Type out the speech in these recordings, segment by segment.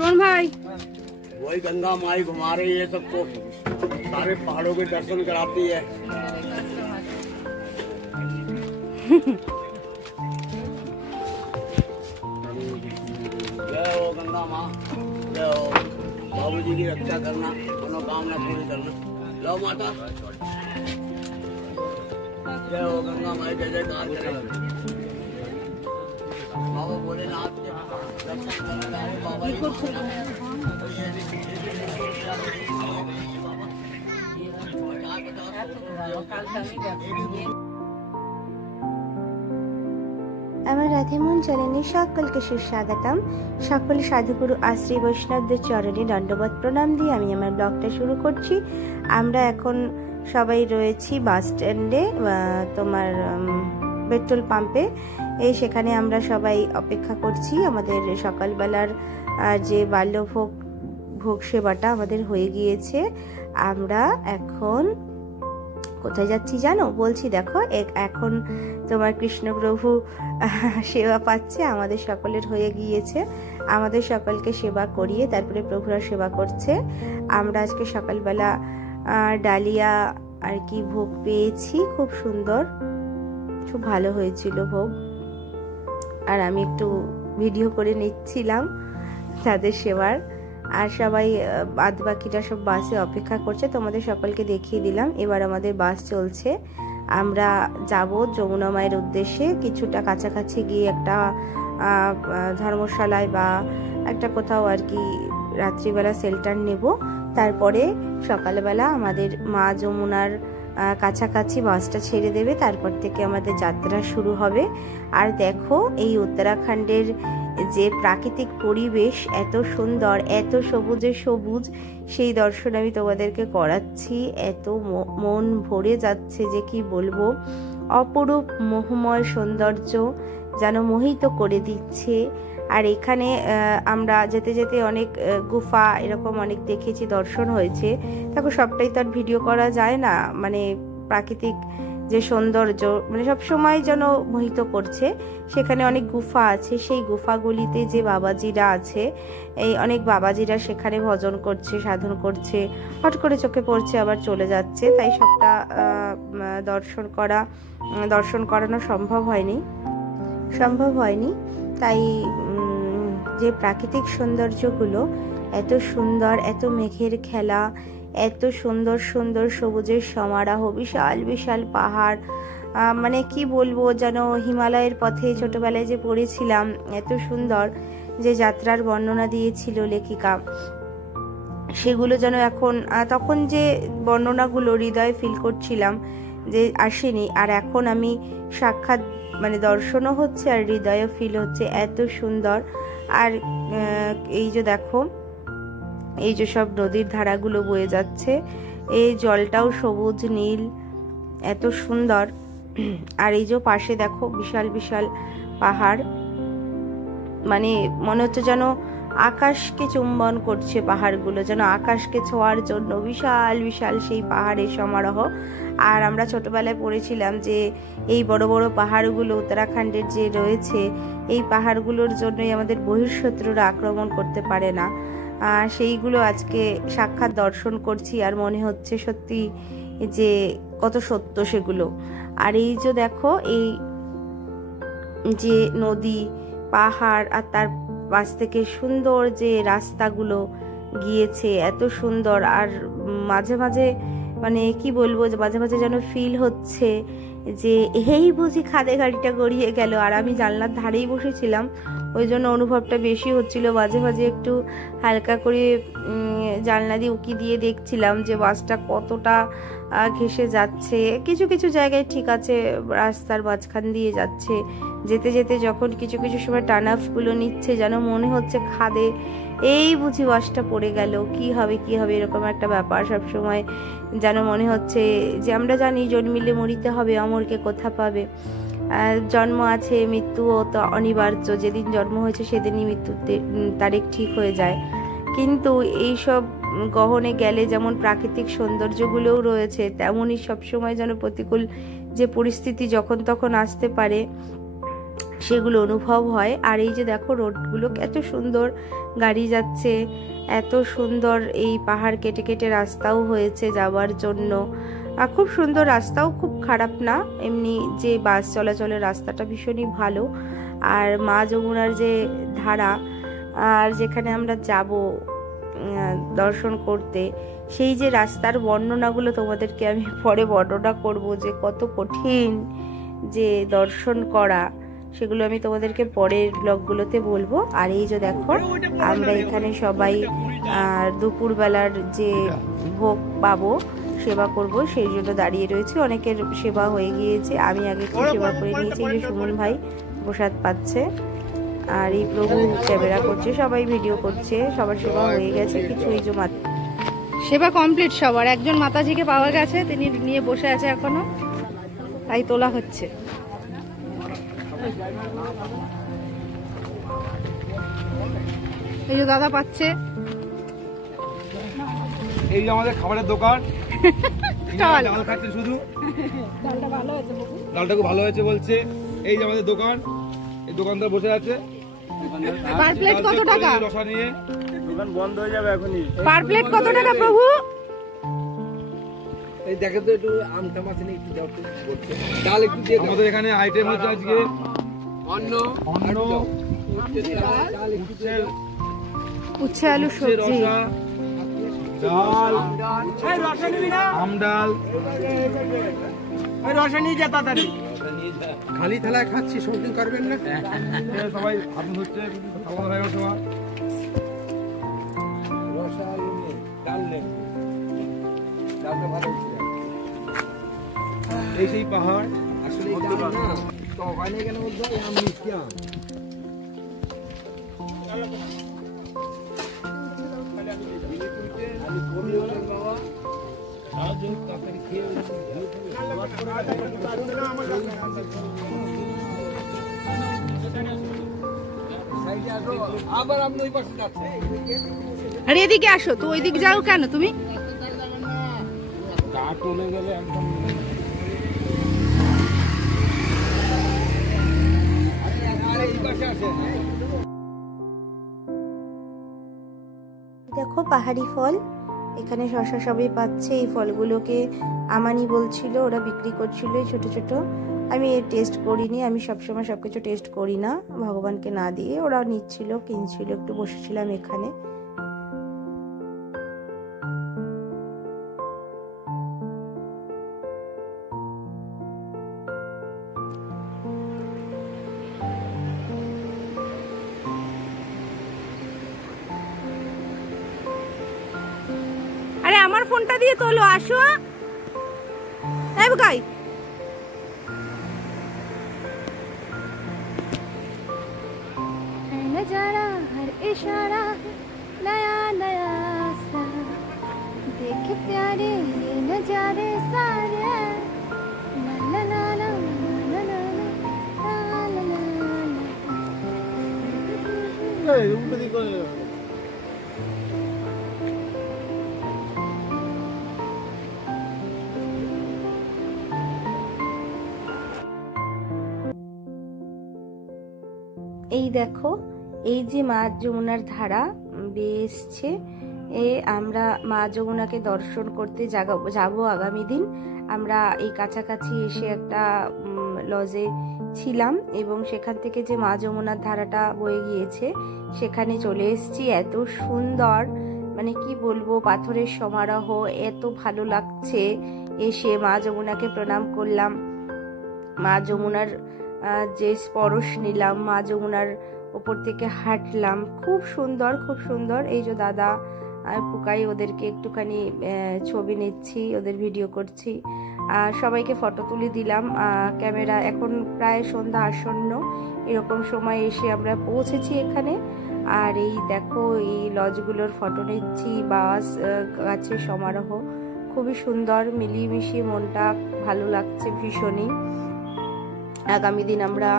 कौन भाई? वही गंगा माई घुमा रही है सबको, सारे पहाड़ों के दर्शन कराती है। जय हो गंगा माँ, जय हो। बाबूजी की रक्षा करना, मनोकामना पूरी करना। लो माता, जय हो गंगा माई, जय जयकार करें। बाबा भोलेनाथ के दर्शन करने आए बाबा जी। আমার রাধেমন চ্যানেলে সকলকে সুস্বাগতম। সকল সাধুগুরু আশ্রী বৈষ্ণবদের চরণে দণ্ডবত প্রণাম দিয়ে আমি আমার ব্লগটা শুরু করছি। আমরা এখন সবাই রয়েছি বাস স্ট্যান্ডে, তোমার পেট্রোল পাম্পে। সেখানে আমরা সবাই অপেক্ষা করছি। আমাদের সকালবেলার যে ভোগ সেবাটা আমাদের হয়ে গিয়েছে। আমরা এখন কোথায় যাচ্ছি জানো? বলছি, দেখো এখন তোমার কৃষ্ণপ্রভু সেবা পাচ্ছে, আমাদের সকলের হয়ে গিয়েছে। আমাদের সকলকে সেবা করিয়ে তারপরে প্রভুরা সেবা করছে। আমরা আজকে সকালবেলা ডালিয়া আর কি ভোগ পেয়েছি, খুব সুন্দর, খুব ভালো হয়েছিল ভোগ। আর আমি একটু ভিডিও করে নিচ্ছিলাম তাদের সেবার। আর সবাই বাদ বাকিটা সব বাসে অপেক্ষা করছে, তোমাদের সকলকে দেখিয়ে দিলাম। এবার আমাদের বাস চলছে, আমরা যাব যমুনা মায়ের উদ্দেশ্যে। কিছুটা কাছাকাছি গিয়ে একটা ধর্মশালায় বা একটা কোথাও আর কি রাত্রিবেলা শেল্টার নেব। তারপরে সকালবেলা আমাদের মা যমুনার কাছাকাছি বাসটা ছেড়ে দেবে, তারপর থেকে আমাদের যাত্রা শুরু হবে। আর দেখো এই উত্তরাখণ্ডের যে প্রাকৃতিক পরিবেশ, এত সুন্দর, এত সবুজে সবুজ, সেই দর্শন আমি তোমাদেরকে করাচ্ছি। এত মন ভরে যাচ্ছে যে কি বলবো। অপরূপ মোহময় সৌন্দর্য যেন মোহিত করে দিচ্ছে। আর এখানে আমরা যেতে যেতে অনেক গুফা এরকম অনেক দেখেছি, দর্শন হয়েছে। দেখো সবটাই তো আর ভিডিও করা যায় না, মানে প্রাকৃতিক যে সৌন্দর্য মানে সব সময় যেন মোহিত করছে। সেখানে অনেক গুফা আছে, সেই গুফাগুলিতে যে বাবাজিরা আছে, এই অনেক বাবাজিরা সেখানে ভজন করছে, সাধন করছে। হট করে চোখে পড়ছে, আবার চলে যাচ্ছে। তাই সবটা দর্শন করানো সম্ভব হয়নি। তাই যে প্রাকৃতিক সৌন্দর্যগুলো এত সুন্দর, এত মেঘের খেলা, এত সুন্দর সুন্দর সবুজের সমারোহ, বিশাল বিশাল পাহাড়, মানে কি বলবো, যেন হিমালয়ের পথে ছোটবেলায় যে পড়েছিলাম, এত সুন্দর যে যাত্রার বর্ণনা দিয়েছিল লেখিকা, সেগুলো যেন এখন, তখন যে বর্ণনাগুলো হৃদয়ে ফিল করছিলাম যে আসেনি, আর এখন আমি সাক্ষাৎ মানে দর্শনও হচ্ছে আর হৃদয়ে ফিল হচ্ছে, এত সুন্দর। আর এই যে দেখো, এই যে সব নদীর ধারাগুলো বয়ে যাচ্ছে, এই জলটাও সবুজ নীল, এত সুন্দর। আর এই যে পাশে দেখো বিশাল বিশাল পাহাড়, মানে মনে হচ্ছে যেন আকাশকে চুম্বন করছে পাহাড়গুলো, যেন আকাশকে ছোঁয়ার জন্য বিশাল বিশাল সেই পাহাড়ের সমারোহ। আর আমরা ছোটবেলায় পড়েছিলাম যে এই বড় বড় পাহাড়গুলো উত্তরাখণ্ডের যে রয়েছে, এই পাহাড়গুলোর জন্যই আমাদের বহিঃশত্রুরা আক্রমণ করতে পারে না। সেইগুলো আজকে সাক্ষাৎ দর্শন করছি, আর মনে হচ্ছে সত্যি যে কত সত্য সেগুলো। আর এই যে দেখো, এই যে নদী, পাহাড়, আর তার পাশ থেকে সুন্দর যে রাস্তাগুলো গিয়েছে, এত সুন্দর। আর মাঝে মাঝে মানে কি বলবো, মাঝে মাঝে যেন ফিল হচ্ছে যে এই বুঝি খাদে গাড়িটা গড়িয়ে গেল। আর আমি জানলার ধারেই বসেছিলাম, ওই জন্য অনুভবটা বেশি হচ্ছিল। মাঝে মাঝে একটু হালকা করে জানলা দিয়ে উকি দিয়ে দেখছিলাম যে বাসটা কতটা ঘেঁষে যাচ্ছে। কিছু কিছু জায়গায় ঠিক আছে, রাস্তার মাঝখান দিয়ে যাচ্ছে, যেতে যেতে যখন কিছু কিছু সময় টার্নআপগুলো নিচ্ছে, যেন মনে হচ্ছে খাদে এই বুঝি বাসটা পড়ে গেল, কি হবে এরকম একটা ব্যাপার। সবসময় যেন মনে হচ্ছে যে আমরা জানি জন্মিলে মরিতে হবে, অমরকে কোথা পাবে। জন্ম আছে, মৃত্যুও তো অনিবার্য, যেদিন জন্ম হয়েছে সেদিনই মৃত্যুর তারিখ ঠিক হয়ে যায়। কিন্তু এইসব গহনে গেলে যেমন প্রাকৃতিক সৌন্দর্যগুলোও রয়েছে, তেমনই সবসময় যেন প্রতিকূল যে পরিস্থিতি যখন তখন আসতে পারে, সেগুলো অনুভব হয়। আর এই যে দেখো রোডগুলো এত সুন্দর, গাড়ি যাচ্ছে, এত সুন্দর এই পাহাড় কেটে কেটে রাস্তাও হয়েছে যাওয়ার জন্য। খুব সুন্দর, রাস্তাও খুব খারাপ না, এমনি যে বাস চলাচলের রাস্তাটা ভীষণই ভালো। আর মা যমুনার যে ধারা, আর যেখানে আমরা যাব দর্শন করতে, সেই যে রাস্তার বর্ণনাগুলো তোমাদেরকে আমি পরে বর্ণনা করব, যে কত কঠিন যে দর্শন করা, সেগুলো আমি তোমাদেরকে পরের ব্লগগুলোতে বলবো। আর এই যে দেখো আমরা এখানে সবাই দুপুরবেলার যে ভোগ পাবো, সেবা করব, সেই জন্য দাঁড়িয়ে রয়েছে। অনেকের সেবা হয়ে গিয়েছে, আমি আগে একটু সেবা করে নিয়েছি। এই যে সুমন ভাই প্রসাদ পাচ্ছে, আর এই প্রভু ক্যামেরা করছে, সবাই ভিডিও করছে, সবার সেবা হয়ে গেছে। কিছু এই যে সেবা কমপ্লিট সবার। একজন মাতাজিকে পাওয়া গেছে, তিনি নিয়ে বসে আছে এখনো, তাই তোলা হচ্ছে। এই যে দাদা পাচ্ছে, এই যে আমাদের খাবারের দোকান, ডাল খাচ্ছে শুধু, ডালটা খুব ভালো হয়েছে বলছে। এই যে আমাদের দোকান, এই দোকানদার বসে আছে। পার প্লেট কত টাকা? রসা নিয়ে দোকান বন্ধ হয়ে যাবে এখনই। পার প্লেট কত টাকা প্রভু? এই দেখে তো একটু আমটা মাছ নিয়ে একটু দাও তো বলছে। ডাল একটু দিয়ে। আমাদের এখানে আইটেম হচ্ছে আজকে অন্ন, উচ্ছে আলু সবজি, ডাল, আম ডাল, খালি থালায় খাচ্ছি, শৌখিন করবেন না। সবাই আপনি হচ্ছে সবাই এই সেই পাহাড় আসলে কেন বলতো আম মিষ্টি আম। আবার আপনি ওই পাশে যাচ্ছেন। আরে এদিকে আসো তো, ওই দিক যাও কেন তুমি? গা টলে গেলে একদম। দেখো পাহাড়ি ফল, এখানে শশা সবাই পাচ্ছে। এই ফলগুলোকে আমানি বলছিল, ওরা বিক্রি করছিল ছোট ছোট। আমি টেস্ট করিনি, আমি সবসময় সবকিছু টেস্ট করি না ভগবানকে না দিয়ে। ওরা নিচ্ছিল, কিনছিল, একটু বসেছিলাম এখানে। আরে আমার ফোনটা দিয়ে তোলো, আসো। এই বুকাই, नजारा हर इशारा नया नया सा, देख प्यारे ये नजारे सारे, ला ला ला ला ला ला ला ला ला। এই দেখো, এই যে মা যমুনার ধারা বেয়ে এসছে, আমরা মা যমুনাকে দর্শন করতে যাব আগামী দিন। আমরা এই কাছাকাছি এসে একটা লজে ছিলাম, এবং সেখান থেকে যে মা যমুনার ধারাটা বয়ে গিয়েছে সেখানে চলে এসেছি। এত সুন্দর, মানে কি বলবো, পাথরের সমারোহ, এত ভালো লাগছে। এসে মা যমুনাকে প্রণাম করলাম, মা যমুনার যে স্পর্শ নিলাম, মা যমুনার ওপর থেকে হাঁটলাম। খুব সুন্দর, খুব সুন্দর। এই যে দাদা পুকাই, ওদেরকে একটুখানি ছবি নিচ্ছি, ওদের ভিডিও করছি, সবাইকে ফটো তুলে দিলাম। ক্যামেরা এখন প্রায় সন্ধ্যা আসন্ন, এরকম সময় এসে আমরা পৌঁছেছি এখানে। আর এই দেখো, এই লজগুলোর ফটো নিচ্ছি, বাস, গাছের সমারোহ, খুবই সুন্দর, মিলিয়ে মিশিয়ে মনটা ভালো লাগছে ভীষণই। আগামী দিন আমরা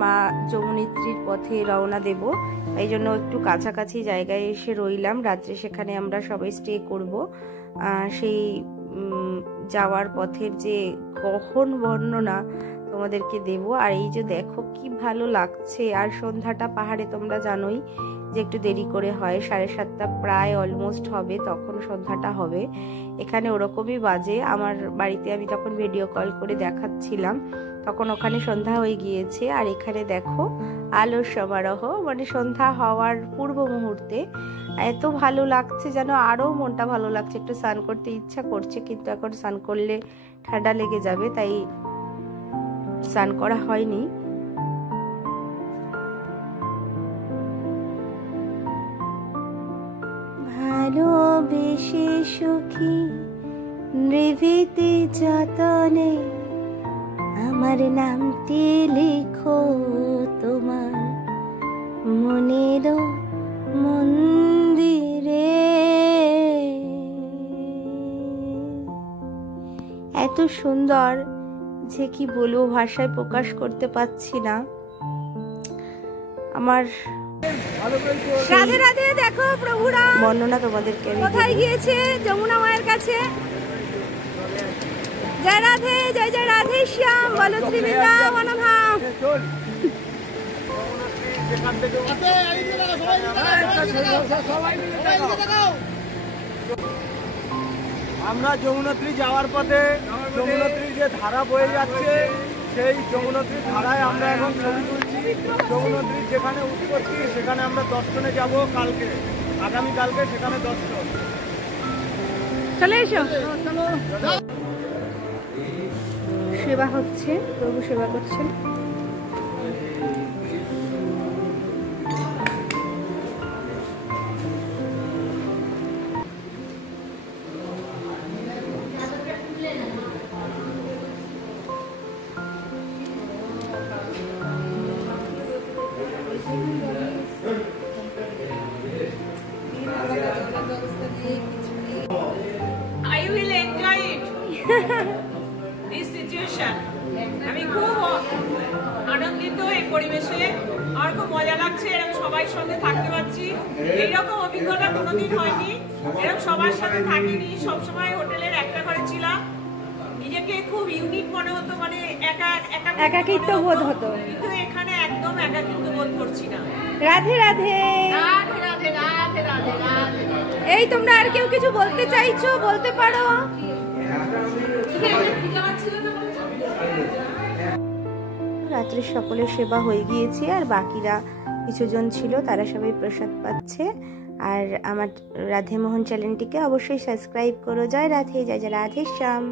মা যমুনেত্রীর পথে রওনা দেব, এই জন্য একটু কাছাকাছি জায়গায় এসে রইলাম। রাত্রে সেখানে আমরা সবাই স্টে করব। সেই যাওয়ার পথের যে গহন বর্ণনা তোমাদেরকে দেব। আর এই যে দেখো কি ভালো লাগছে। আর সন্ধ্যাটা পাহাড়ে তোমরা জানোই যে একটু দেরি করে হয়, 7:30 প্রায় অলমোস্ট হবে, তখন সন্ধ্যাটা হবে। এখানে ওরকমই বাজে। আমার বাড়িতে আমি তখন ভিডিও কল করে দেখাচ্ছিলাম, তখন ওখানে সন্ধ্যা হয়ে গিয়েছে। আর এখানে দেখো আলোর সমারোহ, মানে সন্ধ্যা হওয়ার পূর্ব মুহূর্তে। এত ভালো লাগছে যেন, আরো মনটা ভালো লাগছে। একটু স্নান করতে ইচ্ছা করছে, কিন্তু এখন স্নান করলে ঠান্ডা লেগে যাবে, তাই স্নান করা হয়নি। ভালোবেসে সুখী নিভৃতে যতনে আমার নামটি লিখো তোমার মনের মন্দিরে। এত সুন্দর যে কি বলবো, ভাষায় প্রকাশ করতে পারছি না। আমার রাধে রাধে। দেখো প্রভুরা বর্ণনা তোমাদেরকে কোথায় গিয়েছে, যমুনা মায়ের কাছে। জয় রাধে, জয় জয় রাধে শ্যাম, বলো শ্রী বৃন্দাবন ধাম। আমরা যমুনোত্রী যাওয়ার পথে যমুনোত্রীর যে ধারা বয়ে যাচ্ছে, সেই যমুনোত্রীর ধারায় আমরা এখন ছবি তুলছি। যমুনোত্রীর যেখানে উৎপত্তি সেখানে আমরা দর্শনে যাব কালকে, আগামীকালকে সেখানে দর্শন। চলে এসো। সেবা হচ্ছে, প্রভু সেবা করছেন। I will enjoy it. This situation. আমি খুব আনন্দিত এই পরিবেশে, আর খুব মজা লাগছে। এরকম সবাই সঙ্গে থাকতে পারছি, এইরকম অভিজ্ঞতা কোনোদিন হয়নি। এরকম সবার সাথে থাকিনি, সবসময় হোটেলের একটা ঘরে ছিলাম। নিজেকে খুব ইউনিক মনে হতো, মানে একাকিত্ব বোধ হতো, কিন্তু এখানে একদম একাকিত্ব বোধ করছি না। রাধে রাধে রাধে রাধে রাধে রাধে রাধে। এই তোমরা আর কেউ কিছু বলতে চাইছো, বলতে পারো। রাত্রে সকলের সেবা হয়ে গিয়েছে, আর বাকিরা কিছুজন ছিল, তারা সবাই প্রসাদ পাচ্ছে। আর আমার রাধে মোহন চ্যানেলটিকে অবশ্যই সাবস্ক্রাইব করো। জয় রাধে, জয় জয় রাধে শ্যাম।